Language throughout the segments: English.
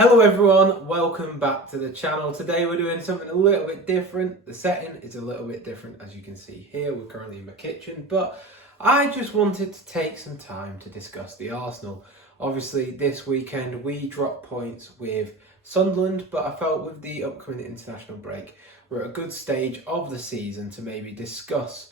Hello everyone, welcome back to the channel. Today we're doing something a little bit different. The setting is a little bit different, as you can see here. We're currently in my kitchen, but I just wanted to take some time to discuss the Arsenal. Obviously this weekend we dropped points with Sunderland, but I felt with the upcoming international break we're at a good stage of the season to maybe discuss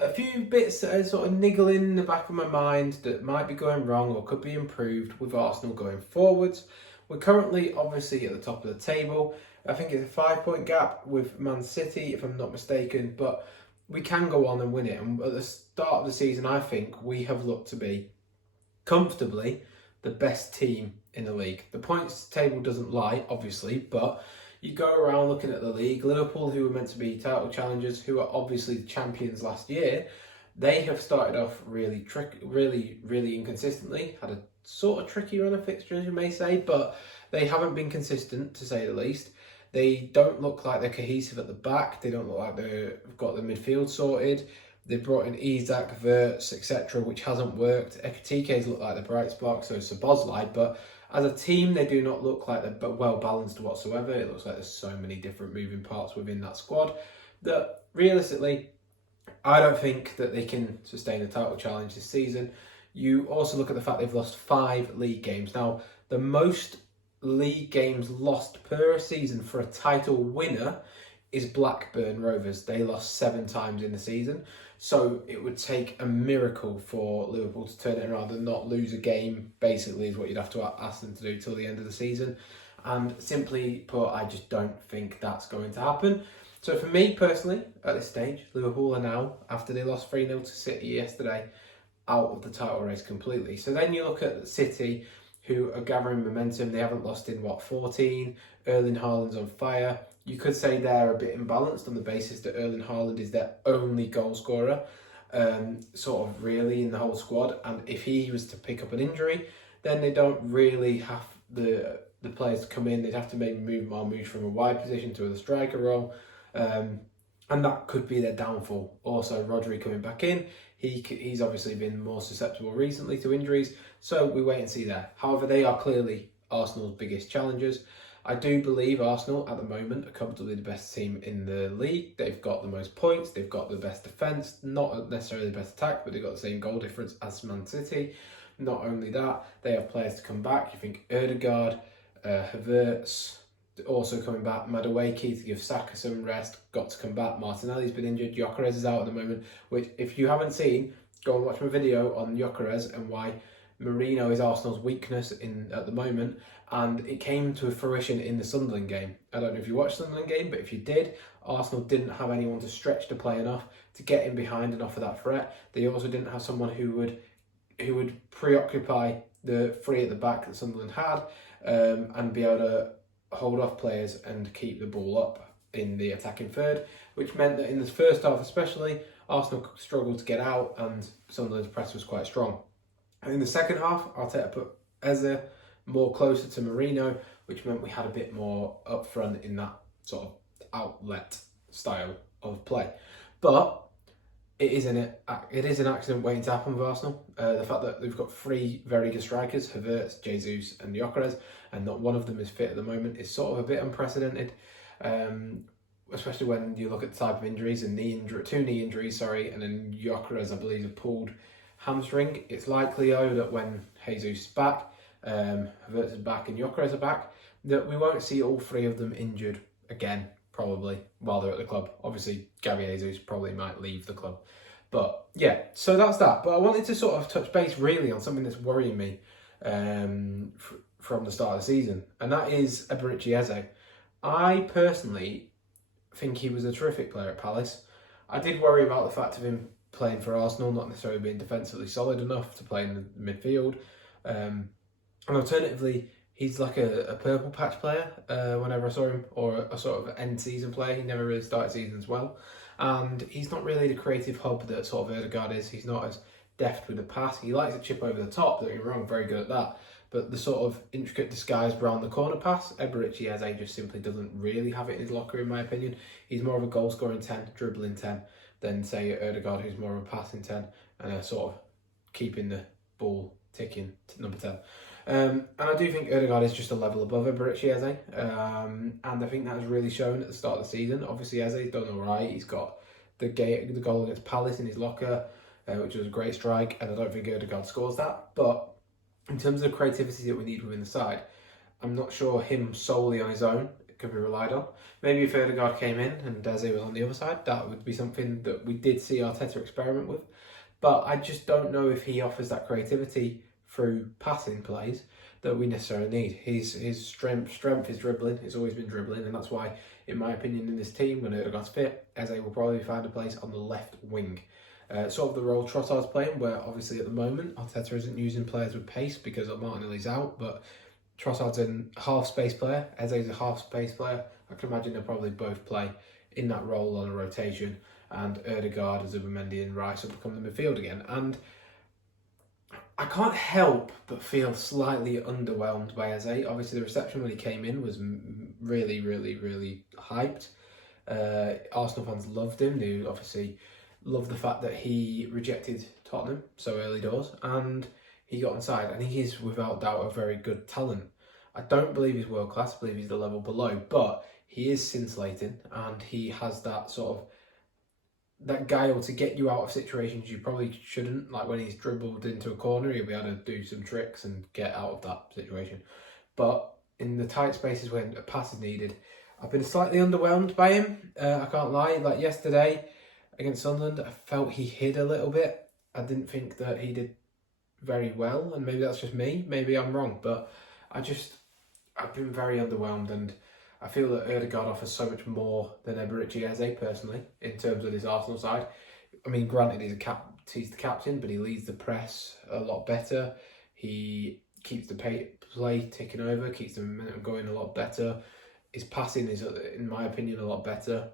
a few bits that are sort of niggling in the back of my mind that might be going wrong or could be improved with Arsenal going forwards. We're currently obviously at the top of the table. I think it's a 5 point gap with Man City, if I'm not mistaken, but we can go on and win it. And at the start of the season, I think we have looked to be comfortably the best team in the league. The points table doesn't lie, obviously, but you go around looking at the league, Liverpool, who were meant to be title challengers, who are obviously the champions last year, they have started off really inconsistently, had a sort of tricky run of fixtures, you may say, but they haven't been consistent, to say the least. They don't look like they're cohesive at the back. They don't look like they've got the midfield sorted. They've brought in Isak, Wirtz, etc., which hasn't worked. Ekitike's look like the bright spark, so Szoboszlai, but as a team, they do not look like they're well balanced whatsoever. It looks like there's so many different moving parts within that squad that realistically, I don't think that they can sustain a title challenge this season. You also look at the fact they've lost 5 league games. Now, the most league games lost per season for a title winner is Blackburn Rovers. They lost 7 times in the season. So it would take a miracle for Liverpool to turn it around and not lose a game, basically, is what you'd have to ask them to do till the end of the season. And simply put, I just don't think that's going to happen. So for me personally, at this stage, Liverpool are now, after they lost 3-0 to City yesterday, out of the title race completely. So then you look at City, who are gathering momentum. They haven't lost in, 14? Erling Haaland's on fire. You could say they're a bit imbalanced on the basis that Erling Haaland is their only goal scorer, sort of really, in the whole squad. And if he was to pick up an injury, then they don't really have the players to come in. They'd have to maybe move Marmoush from a wide position to a striker role. And that could be their downfall. Also, Rodri coming back in. He's obviously been more susceptible recently to injuries. So we wait and see there. However, they are clearly Arsenal's biggest challengers. I do believe Arsenal at the moment are comfortably the best team in the league. They've got the most points, they've got the best defence, not necessarily the best attack, but they've got the same goal difference as Man City. Not only that, they have players to come back. You think Ødegaard, Havertz, also coming back, Madueke to give Saka some rest, got to come back. Martinelli's been injured, Gyökeres is out at the moment, which if you haven't seen, go and watch my video on Gyökeres and why Merino is Arsenal's weakness at the moment, and it came to fruition in the Sunderland game. I don't know if you watched the Sunderland game, but if you did, Arsenal didn't have anyone to stretch the play enough to get in behind and offer that threat. They also didn't have someone who would preoccupy the three at the back that Sunderland had, and be able to hold off players and keep the ball up in the attacking third, which meant that in the first half especially, Arsenal struggled to get out and Sunderland's press was quite strong. In the second half, Arteta put Eze more closer to Merino, which meant we had a bit more up front in that sort of outlet style of play. But it is an accident waiting to happen with Arsenal. The fact that they've got 3 very good strikers, Havertz, Jesus and Gyökeres, and not one of them is fit at the moment, is sort of a bit unprecedented. Especially when you look at the type of injuries, and 2 knee injuries, and then Gyökeres, I believe, have pulled hamstring. It's likely though that when Jesus is back, Havertz is back and Gyökeres are back, that we won't see all 3 of them injured again, probably, while they're at the club. Obviously, Gabby Jesus probably might leave the club. But yeah, so that's that. But I wanted to sort of touch base really on something that's worrying me from the start of the season, and that is Eberechi Eze. I personally think he was a terrific player at Palace. I did worry about the fact of him playing for Arsenal, not necessarily being defensively solid enough to play in the midfield. And alternatively, he's like a purple patch player whenever I saw him, or a sort of end season player. He never really started seasons well. And he's not really the creative hub that sort of Ødegaard is. He's not as deft with the pass. He likes to chip over the top, don't get me wrong, very good at that. But the sort of intricate disguise round the corner pass, Eberechi Eze just simply doesn't really have it in his locker, in my opinion. He's more of a goal scoring 10, dribbling 10, than say Ødegaard, who's more of a passing 10 and sort of keeping the ball ticking to number 10. And I do think Ødegaard is just a level above Eberechi Eze. And I think that was really shown at the start of the season. Obviously, Eze's done all right. He's got the goal against Palace in his locker, which was a great strike. And I don't think Ødegaard scores that. But in terms of the creativity that we need within the side, I'm not sure him solely on his own could be relied on. Maybe if Ødegaard came in and Eze was on the other side, that would be something that we did see Arteta experiment with. But I just don't know if he offers that creativity through passing plays that we necessarily need. His strength is dribbling. It's always been dribbling, and that's why, in my opinion, in this team, when Ødegaard's fit, Eze will probably find a place on the left wing. Sort of the role Trossard's playing, where obviously at the moment Arteta isn't using players with pace because Martinelli's out, but Trossard's a half space player, Eze's a half space player. I can imagine they'll probably both play in that role on a rotation, and Ødegaard, Zubimendi and Rice will become the midfield again. And I can't help but feel slightly underwhelmed by Eze. Obviously, the reception when he came in was really, really, really hyped. Arsenal fans loved him. They obviously loved the fact that he rejected Tottenham so early doors, and he got inside. And he is without doubt a very good talent. I don't believe he's world class. I believe he's the level below, but he is scintillating, and he has that sort of that guile to get you out of situations you probably shouldn't. Like when he's dribbled into a corner, he'll be able to do some tricks and get out of that situation. But in the tight spaces when a pass is needed, I've been slightly underwhelmed by him. I can't lie. Like yesterday against Sunderland, I felt he hid a little bit. I didn't think that he did very well, and maybe that's just me. Maybe I'm wrong, but I've been very underwhelmed, and I feel that Ødegaard offers so much more than Eberechi Eze personally in terms of this Arsenal side. I mean, granted, he's the captain, but he leads the press a lot better. He keeps the play ticking over, keeps the momentum going a lot better. His passing is, in my opinion, a lot better.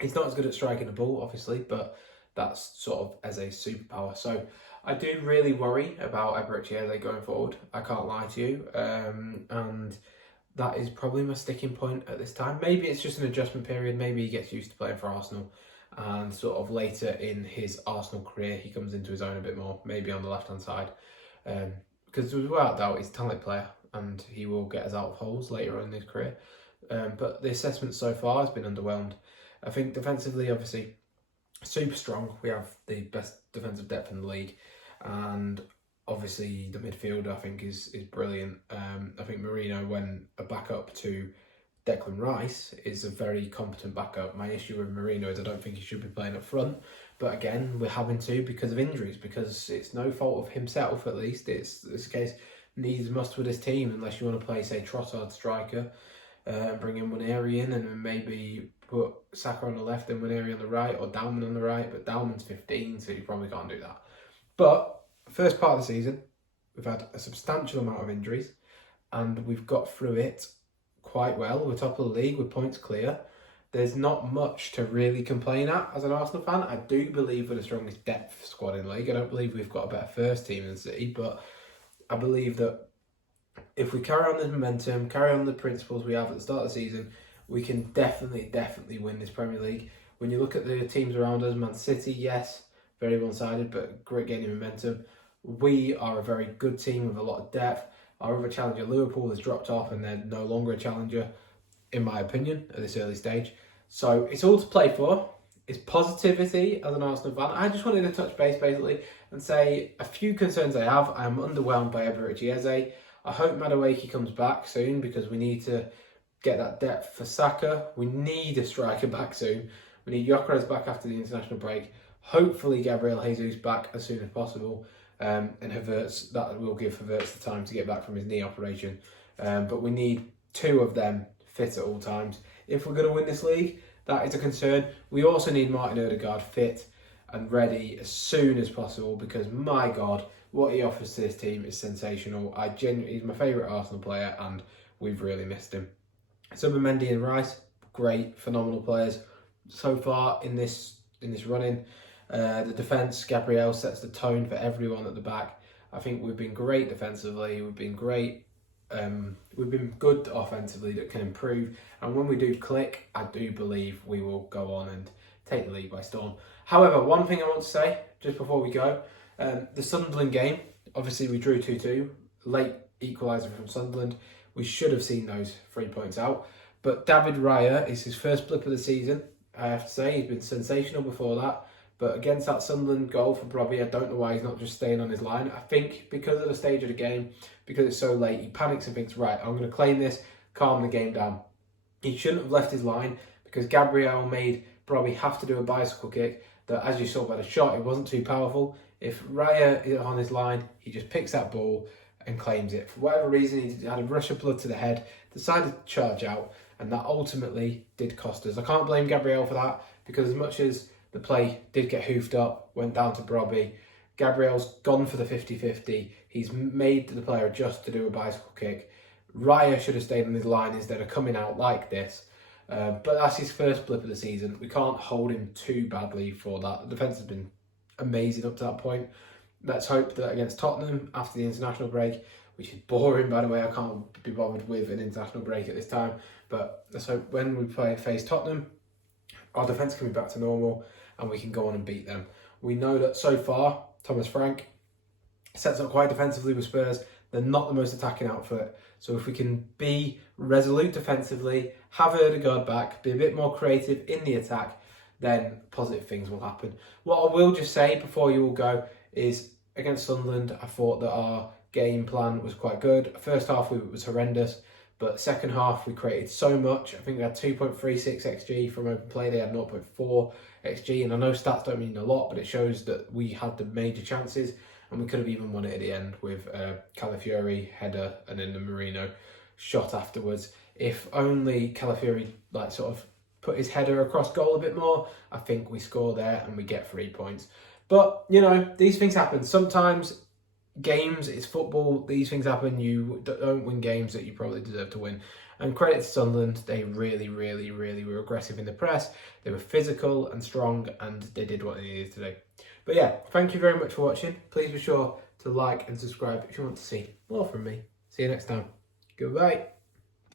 He's not as good at striking the ball, obviously, but that's sort of Eze's superpower. So I do really worry about Eberechi Eze going forward. I can't lie to you. And that is probably my sticking point at this time. Maybe it's just an adjustment period. Maybe he gets used to playing for Arsenal, and sort of later in his Arsenal career, he comes into his own a bit more, maybe on the left-hand side. Because without doubt, he's a talented player, and he will get us out of holes later on in his career. But the assessment so far has been underwhelmed. I think defensively, obviously, super strong. We have the best defensive depth in the league, and obviously the midfield I think is brilliant. I think Merino, when a backup to Declan Rice, is a very competent backup. My issue with Merino is I don't think he should be playing up front, but again, we're having to because of injuries, because it's no fault of himself. At least it's a case needs must with his team, unless you want to play, say, Trossard striker, and bring in Nwaneri in, and then maybe put Saka on the left and Nwaneri on the right, or Dalman on the right. But Dalman's 15, so you probably can't do that. But first part of the season, we've had a substantial amount of injuries, and we've got through it quite well. We're top of the league with points clear. There's not much to really complain at as an Arsenal fan. I do believe we're the strongest depth squad in the league. I don't believe we've got a better first team than City, but I believe that if we carry on this momentum, carry on the principles we have at the start of the season, we can definitely win this Premier League. When you look at the teams around us, Man City, yes, very one-sided, but great gaining momentum. We are a very good team with a lot of depth. Our other challenger, Liverpool, has dropped off, and they're no longer a challenger, in my opinion, at this early stage. So it's all to play for. It's positivity as an Arsenal fan. I just wanted to touch base, basically, and say a few concerns I have. I'm underwhelmed by Eberechi Eze. I hope Madueke comes back soon, because we need to get that depth for Saka. We need a striker back soon. We need Gyökeres back after the international break. Hopefully Gabriel Jesus back as soon as possible. And Havertz, that will give Havertz the time to get back from his knee operation. But we need two of them fit at all times. If we're going to win this league, that is a concern. We also need Martin Ødegaard fit and ready as soon as possible, because my God, what he offers to this team is sensational. He's my favourite Arsenal player, and we've really missed him. Zubimendi and Rice, great, phenomenal players so far in this run-in. The defence, Gabriel sets the tone for everyone at the back. I think we've been great defensively. We've been great. We've been good offensively that can improve. And when we do click, I do believe we will go on and take the league by storm. However, one thing I want to say just before we go, the Sunderland game, obviously we drew 2-2 late equaliser from Sunderland. We should have seen those 3 points out. But David Raya is his first blip of the season. I have to say, he's been sensational before that. But against that Sunderland goal for Robbie, I don't know why he's not just staying on his line. I think because of the stage of the game, because it's so late, he panics and thinks, right, I'm going to claim this, calm the game down. He shouldn't have left his line because Gabriel made Robbie have to do a bicycle kick that, as you saw by the shot, it wasn't too powerful. If Raya is on his line, he just picks that ball and claims it. For whatever reason, he had a rush of blood to the head, decided to charge out, and that ultimately did cost us. I can't blame Gabriel for that because as much as the play did get hoofed up, went down to Robbie, Gabriel's gone for the 50-50. He's made the player adjust to do a bicycle kick. Raya should have stayed on his line instead of coming out like this. But that's his first blip of the season. We can't hold him too badly for that. The defence has been amazing up to that point. Let's hope that against Tottenham after the international break, which is boring by the way, I can't be bothered with an international break at this time, but let's hope when we face Tottenham, our defence can be back to normal and we can go on and beat them. We know that so far, Thomas Frank sets up quite defensively with Spurs. They're not the most attacking outfit. So if we can be resolute defensively, have Ødegaard back, be a bit more creative in the attack, then positive things will happen. What I will just say before you all go is, against Sunderland, I thought that our game plan was quite good. First half it was horrendous, but second half we created so much. I think we had 2.36 XG from open play. They had 0.4 XG, and I know stats don't mean a lot, but it shows that we had the major chances, and we could have even won it at the end with Calafiori header and then the Marino shot afterwards. If only Calafiori sort of put his header across goal a bit more, I think we score there and we get 3 points. But, you know, these things happen. Sometimes games, it's football, these things happen. You don't win games that you probably deserve to win. And credit to Sunderland, they really, really, really were aggressive in the press. They were physical and strong, and they did what they needed to do. But yeah, thank you very much for watching. Please be sure to like and subscribe if you want to see more from me. See you next time. Goodbye.